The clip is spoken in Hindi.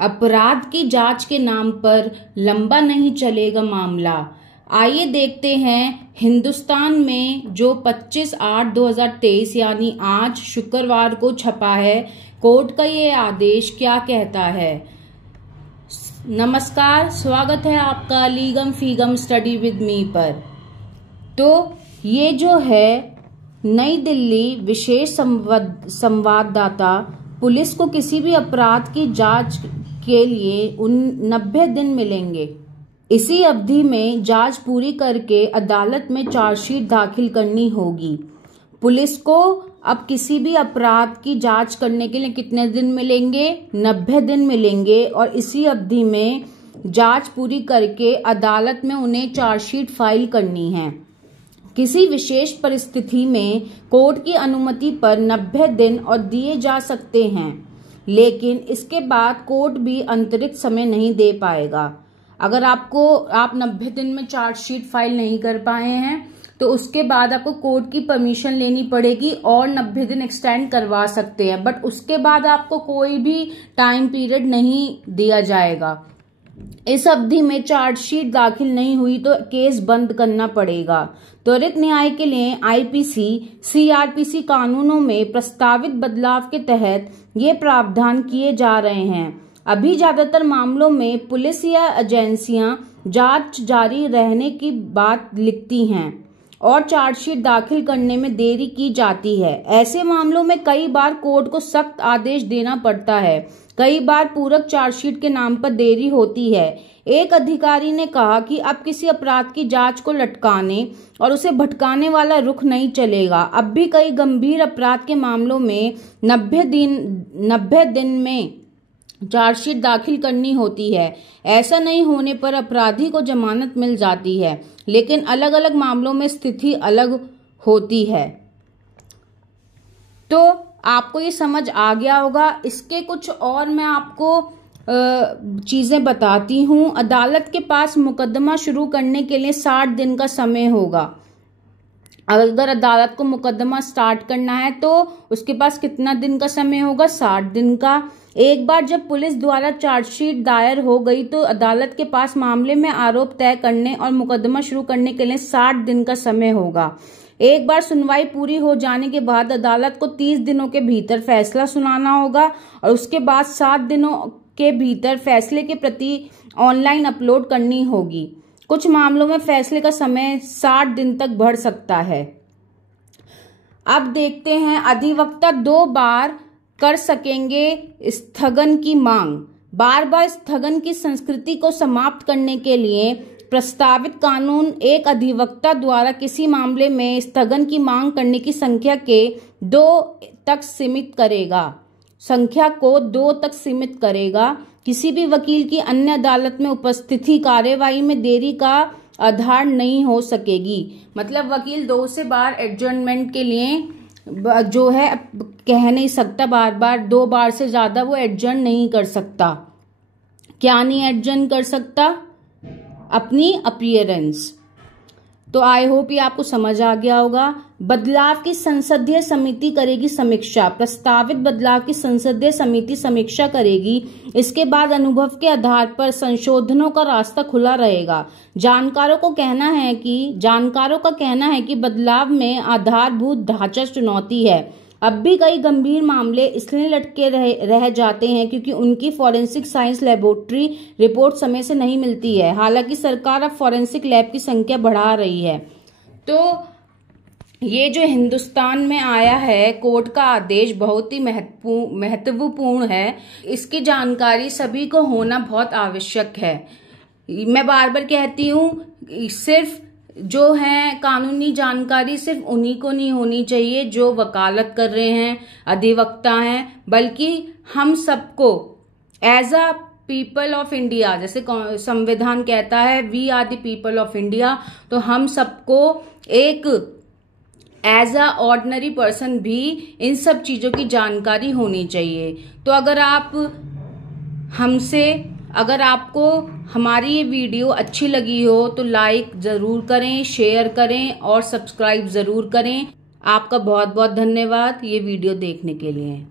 अपराध की जांच के नाम पर लंबा नहीं चलेगा मामला। आइए देखते हैं हिंदुस्तान में जो 25/8/2023 यानी आज शुक्रवार को छपा है, कोर्ट का ये आदेश क्या कहता है। नमस्कार, स्वागत है आपका लीगम फीगम स्टडी विद मी पर। तो ये जो है नई दिल्ली विशेष संवाददाता पुलिस को किसी भी अपराध की जांच के लिए 90 दिन मिलेंगे। इसी अवधि में जांच पूरी करके अदालत में चार्जशीट दाखिल करनी होगी। पुलिस को अब किसी भी अपराध की जांच करने के लिए कितने दिन मिलेंगे? 90 दिन मिलेंगे। और इसी अवधि में जांच पूरी करके अदालत में उन्हें चार्जशीट फाइल करनी है। किसी विशेष परिस्थिति में कोर्ट की अनुमति पर 90 दिन और दिए जा सकते हैं, लेकिन इसके बाद कोर्ट भी अतिरिक्त समय नहीं दे पाएगा। अगर आप 90 दिन में चार्जशीट फाइल नहीं कर पाए हैं तो उसके बाद आपको कोर्ट की परमिशन लेनी पड़ेगी और 90 दिन एक्सटेंड करवा सकते हैं, बट उसके बाद आपको कोई भी टाइम पीरियड नहीं दिया जाएगा। इस अवधि में चार्जशीट दाखिल नहीं हुई तो केस बंद करना पड़ेगा। त्वरित न्याय के लिए आईपीसी, सीआरपीसी कानूनों में प्रस्तावित बदलाव के तहत ये प्रावधान किए जा रहे हैं। अभी ज्यादातर मामलों में पुलिस या एजेंसियां जांच जारी रहने की बात लिखती हैं और चार्जशीट दाखिल करने में देरी की जाती है। ऐसे मामलों में कई बार कोर्ट को सख्त आदेश देना पड़ता है। कई बार पूरक चार्जशीट के नाम पर देरी होती है। एक अधिकारी ने कहा कि अब किसी अपराध की जांच को लटकाने और उसे भटकाने वाला रुख नहीं चलेगा। अब भी कई गंभीर अपराध के मामलों में 90 दिन में चार्जशीट दाखिल करनी होती है। ऐसा नहीं होने पर अपराधी को जमानत मिल जाती है, लेकिन अलग अलग मामलों में स्थिति अलग होती है। तो आपको ये समझ आ गया होगा। इसके कुछ और मैं आपको चीजें बताती हूँ। अदालत के पास मुकदमा शुरू करने के लिए 60 दिन का समय होगा। अगर अदालत को मुकदमा स्टार्ट करना है तो उसके पास कितना दिन का समय होगा? 60 दिन का। एक बार जब पुलिस द्वारा चार्जशीट दायर हो गई तो अदालत के पास मामले में आरोप तय करने और मुकदमा शुरू करने के लिए 60 दिन का समय होगा। एक बार सुनवाई पूरी हो जाने के बाद अदालत को 30 दिनों के भीतर फैसला सुनाना होगा और उसके बाद 7 दिनों के भीतर फैसले की प्रति ऑनलाइन अपलोड करनी होगी। कुछ मामलों में फैसले का समय 60 दिन तक बढ़ सकता है। अब देखते हैं, अधिवक्ता 2 बार कर सकेंगे स्थगन की मांग। बार बार स्थगन की संस्कृति को समाप्त करने के लिए प्रस्तावित कानून एक अधिवक्ता द्वारा किसी मामले में स्थगन की मांग करने की संख्या को 2 तक सीमित करेगा। किसी भी वकील की अन्य अदालत में उपस्थिति कार्यवाही में देरी का आधार नहीं हो सकेगी। मतलब वकील 2 से बार एडजर्नमेंट के लिए जो है कह नहीं सकता, बार बार 2 बार से ज्यादा वो एडजर्न नहीं कर सकता। क्या नहीं एडजर्न कर सकता? अपनी अपीयरेंस। तो आई होप ये आपको समझ आ गया होगा। बदलाव की संसदीय समिति करेगी समीक्षा। प्रस्तावित बदलाव की संसदीय समिति समीक्षा करेगी। इसके बाद अनुभव के आधार पर संशोधनों का रास्ता खुला रहेगा। जानकारों का कहना है कि बदलाव में आधारभूत ढांचा चुनौती है। अब भी कई गंभीर मामले इसलिए लटके रह जाते हैं क्योंकि उनकी फॉरेंसिक साइंस लेबोरेटरी रिपोर्ट समय से नहीं मिलती है। हालांकि सरकार अब फॉरेंसिक लैब की संख्या बढ़ा रही है। तो ये जो हिंदुस्तान में आया है कोर्ट का आदेश बहुत ही महत्वपूर्ण है। इसकी जानकारी सभी को होना बहुत आवश्यक है। मैं बार बार कहती हूँ, सिर्फ जो है कानूनी जानकारी सिर्फ उन्हीं को नहीं होनी चाहिए जो वकालत कर रहे हैं, अधिवक्ता हैं, बल्कि हम सबको as a people of India, जैसे संविधान कहता है we are the people of India, तो हम सबको एक एज अ ऑर्डिनरी पर्सन भी इन सब चीजों की जानकारी होनी चाहिए। तो अगर आपको हमारी ये वीडियो अच्छी लगी हो तो लाइक जरूर करें, शेयर करें और सब्सक्राइब जरूर करें। आपका बहुत बहुत धन्यवाद ये वीडियो देखने के लिए।